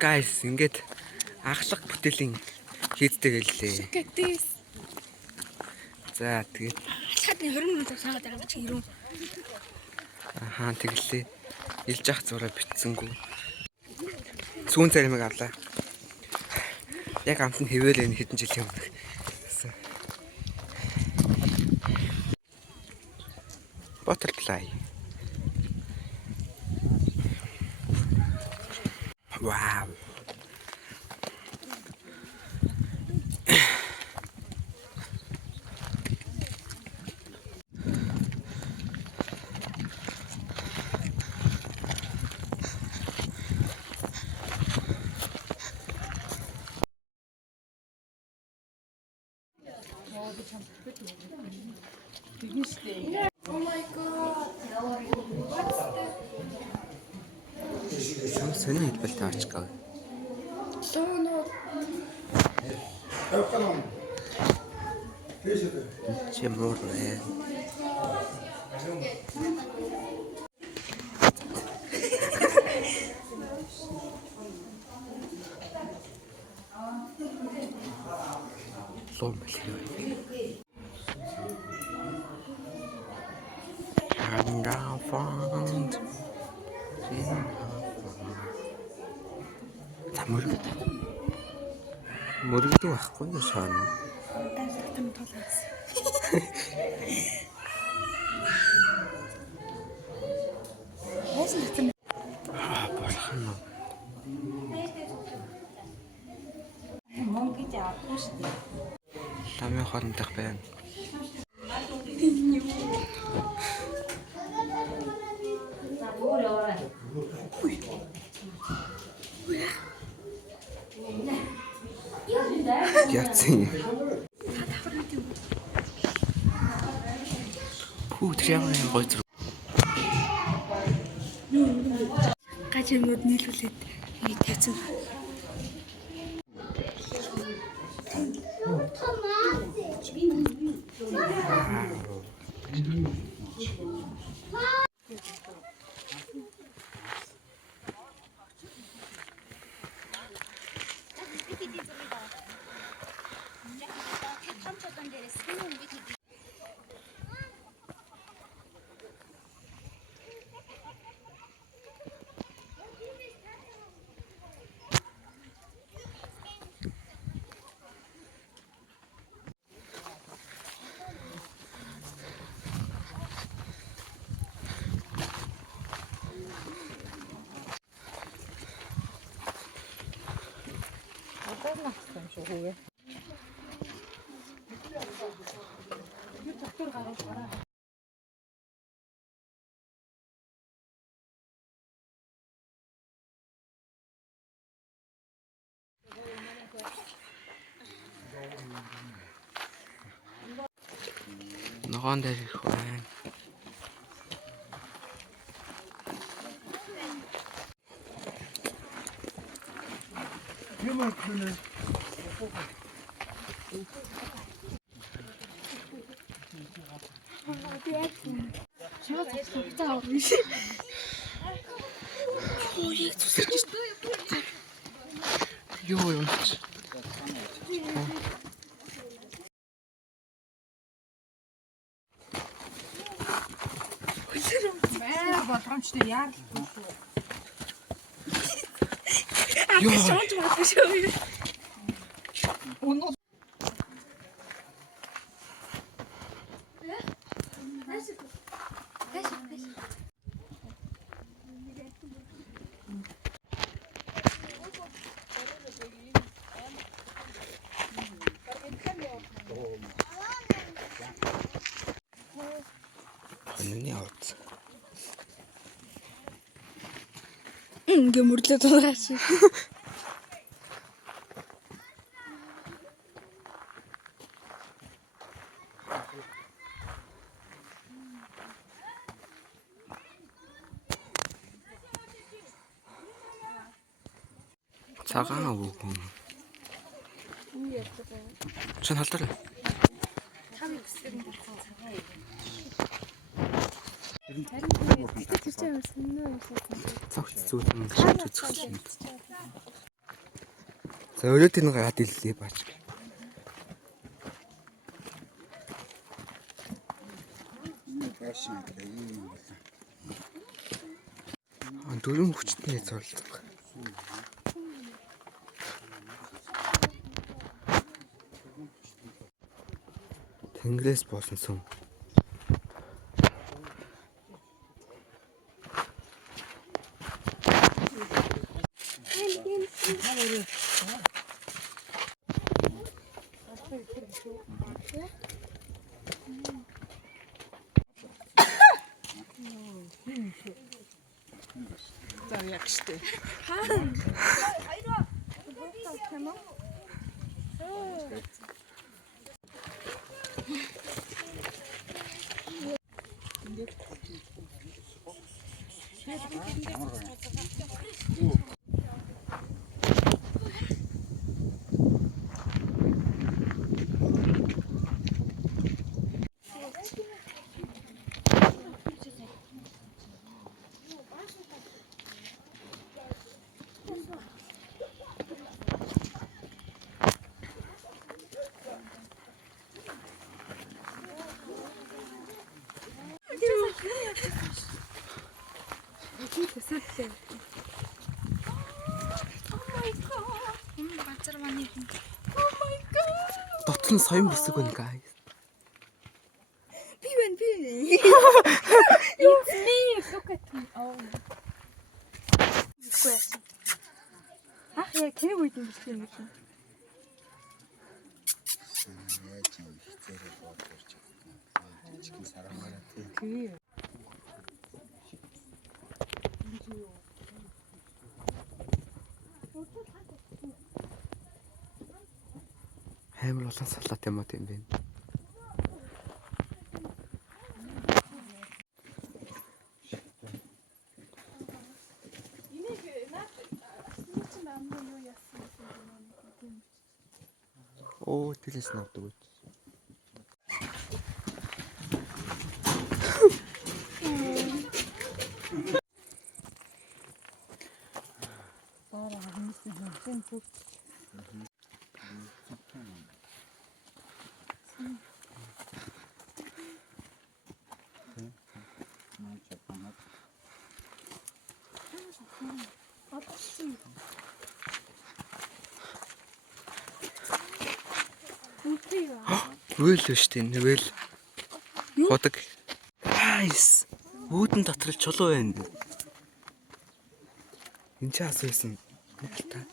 Guys, ингээд ахлах бүтээлийн хийдтэй гэлээ. Гэтээс. За тэгээд Шатны 20 минут цаагаад байгаа чи ирүүн. ахаа тэглээ. Илж ах зураа битсэнгүү. Сүүн царимыг авлаа. Яг амт нь хэвэл энэ хэдэн жилийн өмнө. Butterfly. Wow. Oh my god. What's that? Сони хэлбэл таарч гав. Лоно. Чи муур вэ? Лом хэлээ. And I found мөрөгдөг байхгүй юу шаан? Тань тулаас. Яасан гэсэн Болох нь. мөнгө гэж авахгүй шүү дээ. Ламын хоорондох байна. Яцсан. Хүү тряамын гой зүр. Гажимуд нийлүүлээд ингэ тавьсан. Ногоон дээр ирэх байна. Юу юм чи? Боломжтой яарлахгүй шүү. Ёо. Шонч магадгүй шүү. Өнөө Өнөөний авц. ингээ мөрлөд байгаа шүү. Цагаан үг. Чин халдаар. Тав ихсгэр нь болсон цагаан. Тэр чинь сонирхол юм шиг. Цогц зүүн шийдвэр зөвхөн. За өрөөд энэ гараад ирлээ баач. Дөрөв хүчтэй зорлдог. Тэнгэрээс болсон сүм. За яг штэ. Дотор нь соён бүсэг байна guys. Би. It's me. Look at me. Oh. Ах яа кэв үед юм биш юм. Амар олон салаат юм уу тийм бэ? Оо, тэрээс навдаг үү? Үйл биш тийм нэвэл ходог. Guys, үүдэн дотор л чулуу байна. Энд чи асуусан. Та.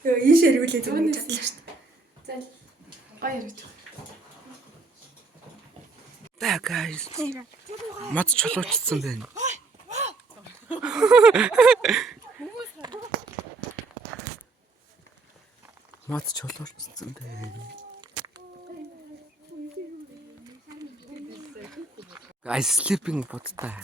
Ёо ийш эргүүлээд юм чадлаа шүү дээ. За. Гоё яриж. Та guys. Мод чулуучсан байна. Мод чулуучсан байна. Guys, sleeping бодтой.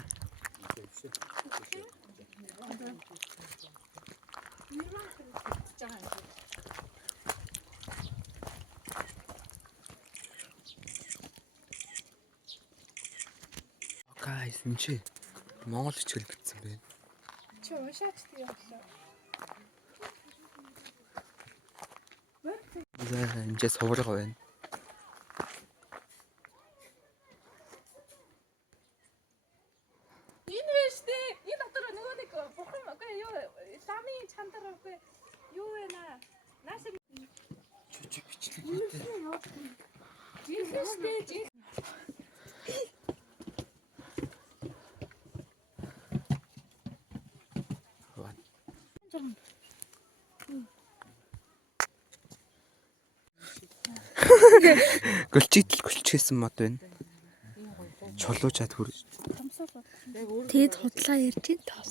Guys, энэ чи Монгол хичээл битсэн байна. Чи уушаач тий явлаа. За, энэ ч сувраг байна. Энэ биш тий. Энэ дотор нөгөө нэг бурхан үгүй юу? Ламын чандар үгүй юу вэ наа? Нааш Чүчиг бичлэгтэй. жинхэнэ штэ. Гөлчээсэн мод байна. Чулуучаад хүр. Тэгэд худлаа ярьж ин тоос.